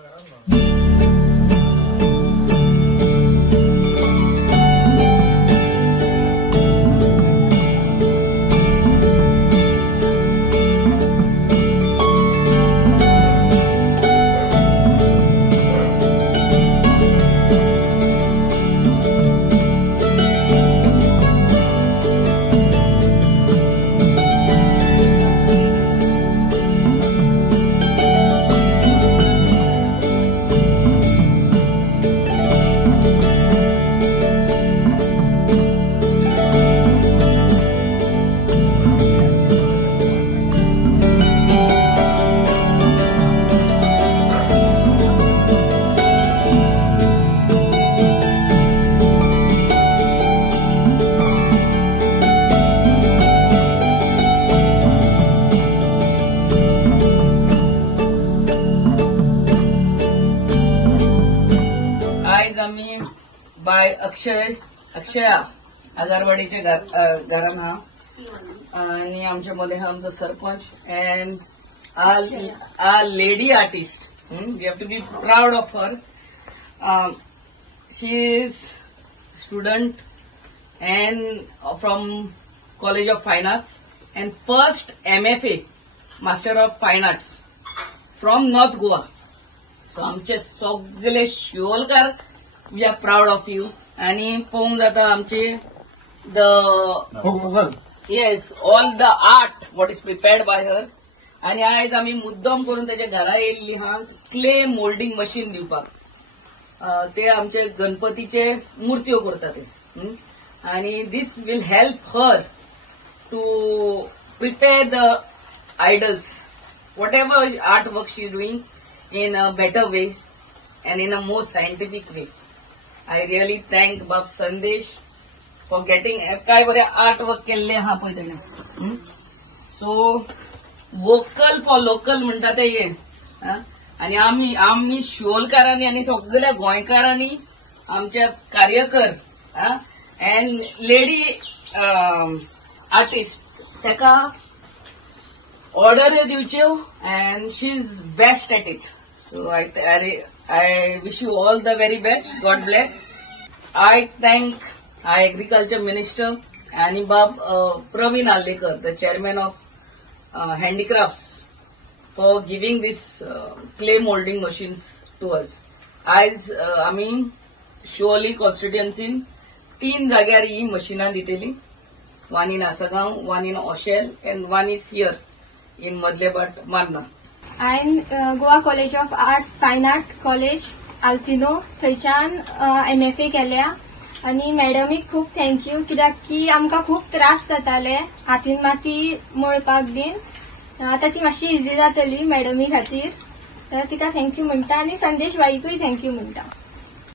आज आम्ही बाय अक्षया आगारवाडीचे घरान हा आणि आमच्यामध्ये हा आमचा sarpanch and a lady artist. We have to be proud of her. She is student and from college of fine arts and first MFA master of fine arts from north Goa. So आमचे सगळे शिवोलकार we are proud of you. आणि पळोवंक जाता आमचे yes all the art what is prepared by her. आणि आयज आम्ही मुद्दम करून त्याच्या घरा येयल्ली हा क्ले मोल्डिंग मशीन दिवपाक. ते आमचे गणपतीचे मूर्त्यो करता ते. आणि this will help her to prepare the idols whatever art work she is doing in a better way and in a more scientific way. I really thank Bab Sandesh for getting काय बरे art work केल्ले हा पळय तेणे. So vocal for local म्हणटा ते हे. आणि आम्ही शिवोलकारांनी आणि सगळ्या गोंयकारांनी आमच्या कार्यकर अँड लेडी आर्टिस्ट ताका ऑर्डर दिवच्यो and she is best at it. So I wish you all the very best. God bless. I thank our Agriculture Minister Anibab Praveen Allekar, the chairman of Handicrafts, for giving this clay molding machines to us. As आम्ही Siolim constituency 3 जाग्यार ही मशीनां दितेली. One in Asagaon, one in Oshel, and one is here in Madlebat, Marna. हांवें Goa college of art फायन art college आल्तिनो थंयच्यान MFA केल्या. आनी मॅडमीक खूब thank you कित्याक की आमकां खूब त्रास जाताले हातीन माती मळपाक बीन. आतां ती मातशी इजी जातली मॅडमी खातीर. तर तिका थँक्यू म्हणटा आनी संदेश बाईकूय थँक्यू म्हणटा.